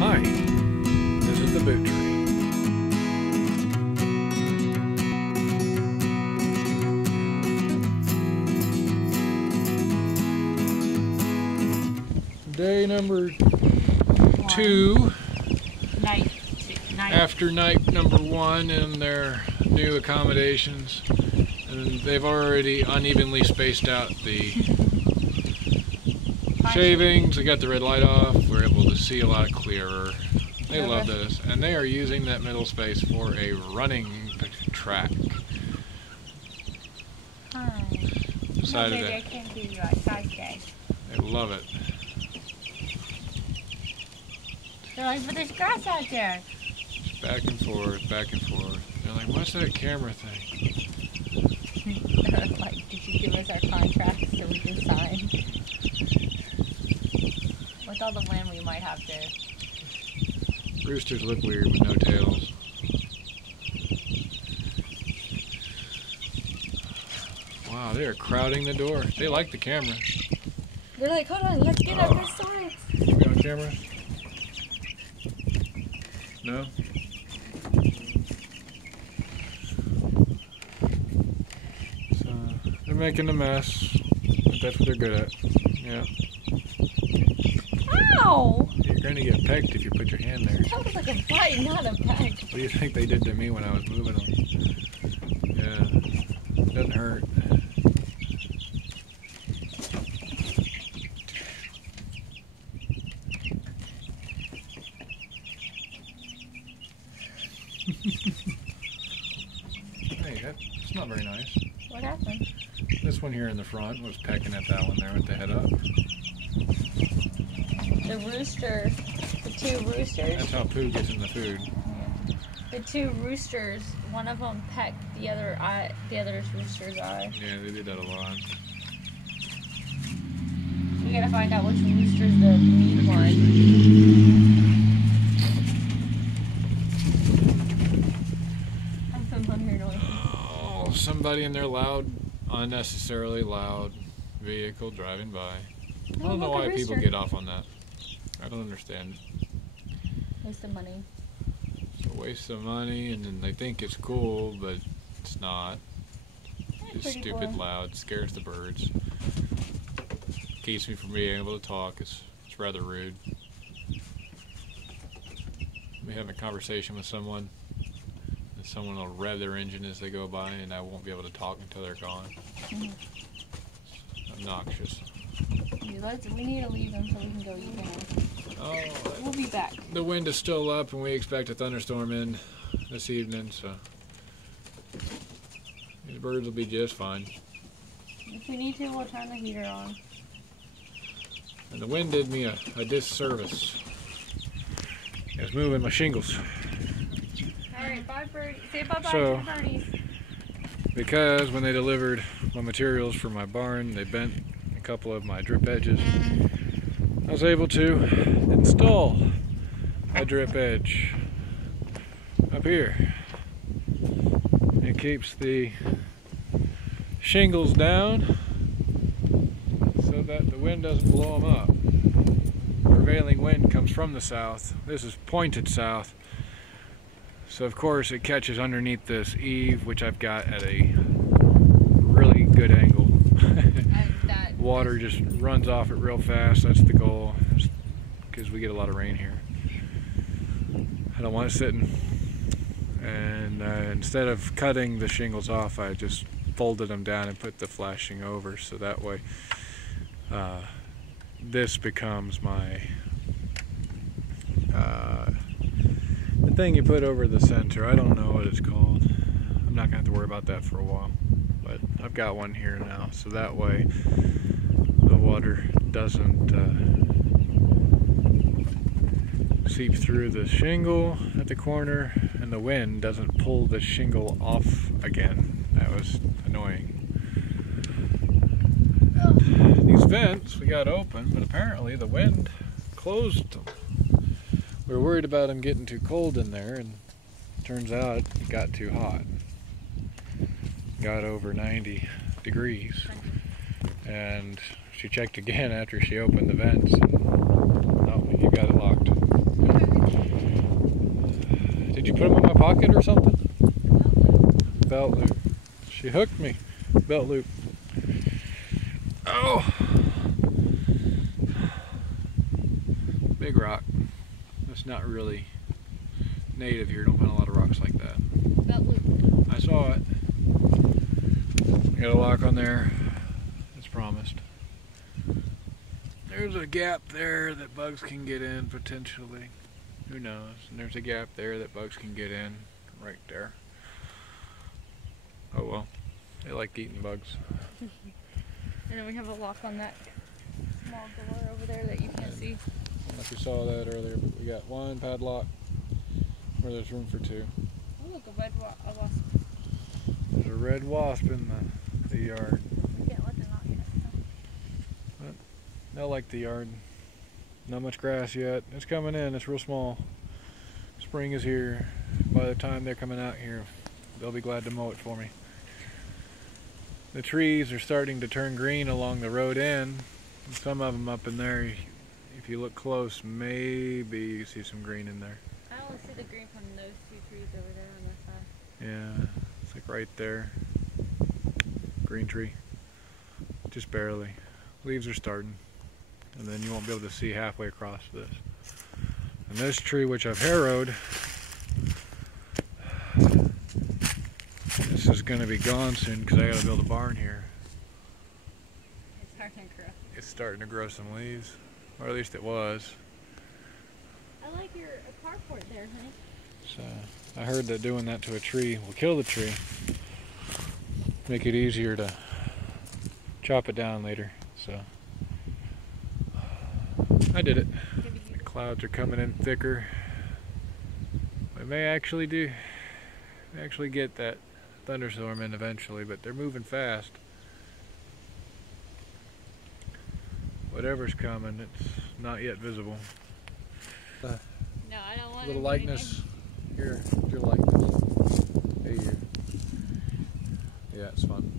Hi, this is the boot tree. Day number 2, after night number 1 in their new accommodations, and they've already unevenly spaced out the shavings. They got the red light off. We're able to see a lot clearer. They love this, and they are using that middle space for a running track. Hi. Decided Maybe I can't do you outside today. They love it. They're like, but there's grass out there. Just back and forth, back and forth. They're like, what's that camera thing? They're like, did you give us our contract so we can sign? With all the land we might have to. Roosters look weird with no tails. Wow, they are crowding the door. They like the camera. They're like, hold on, let's get up this side. Are we on camera? No? So, they're making a mess. But that's what they're good at. Yeah. Ow! You're going to get pegged if you put your hand there. That was like a bite, not a peg. What do you think they did to me when I was moving them? Yeah. Doesn't hurt. Hey, that's not very nice. What happened? This one here in the front was pecking at that one there with the head up. The rooster, the 2 roosters. That's how poo gets in the food. Yeah. The 2 roosters, one of them pecked the other's rooster's eye. Yeah, they did that a lot. We gotta find out which rooster's the mean one. Oh, somebody in their loud, unnecessarily loud vehicle driving by. I don't know why people get off on that. I don't understand. Waste of money. It's a waste of money, and then they think it's cool, but it's not. It's stupid loud, scares the birds. Keeps me from being able to talk. It's rather rude. Be having a conversation with someone, and someone will rev their engine as they go by, and I won't be able to talk until they're gone. It's obnoxious. We need to leave them so we can go eat dinner. Oh, we'll be back. The wind is still up, and we expect a thunderstorm in this evening, so these birds will be just fine. If we need to, we'll turn the heater on. And the wind did me a disservice. It's moving my shingles. Alright, bye birdies. Say bye-bye So, to the birdies. Because when they delivered my materials for my barn, they bent a couple of my drip edges. I was able to install a drip edge up here. It keeps the shingles down so that the wind doesn't blow them up. Prevailing wind comes from the south. This is pointed south. So of course it catches underneath this eave, which I've got at a really good angle. Water just runs off it real fast. That's the goal, because we get a lot of rain here. I don't want it sitting. And instead of cutting the shingles off, I just folded them down and put the flashing over, so that way this becomes my the thing you put over the center. I don't know what it's called. I'm not going to have to worry about that for a while, but I've got one here now, so that way the water doesn't seep through the shingle at the corner, and the wind doesn't pull the shingle off again. That was annoying. These vents we got open, but apparently the wind closed them. We were worried about them getting too cold in there, and turns out it got too hot. Got over 90 degrees. And she checked again after she opened the vents, and oh, you got it locked. pocket or something? Belt loop. She hooked me. Belt loop. Oh! Big rock. That's not really native here. Don't find a lot of rocks like that. Belt loop. I saw it. Got a lock on there, as promised. There's a gap there that bugs can get in potentially. Who knows? And there's a gap there that bugs can get in right there. Oh well, they like eating bugs. And then we have a lock on that small door over there that you can't see. I don't know if you saw that earlier, but we got one padlock where there's room for two. Oh look, a wasp. There's a red wasp in the yard. We can't let them out yet. But they'll like the yard. Not much grass yet. It's coming in. It's real small. Spring is here. By the time they're coming out here, they'll be glad to mow it for me. The trees are starting to turn green along the road end. Some of them up in there, if you look close, maybe you see some green in there. I only see the green from those two trees over there on the side. Yeah, it's like right there. Green tree. Just barely. Leaves are starting. And then you won't be able to see halfway across this. And this tree, which I've harrowed, this is going to be gone soon because I got to build a barn here. It's starting to grow. It's starting to grow some leaves, or at least it was. I like your carport there, honey. So I heard that doing that to a tree will kill the tree, make it easier to chop it down later. So I did it. The clouds are coming in thicker. We may actually get that thunderstorm in eventually, but they're moving fast. Whatever's coming, it's not yet visible. No, I don't want A little anything. likeness. Here, your likeness. Hey, you. Yeah, it's fun.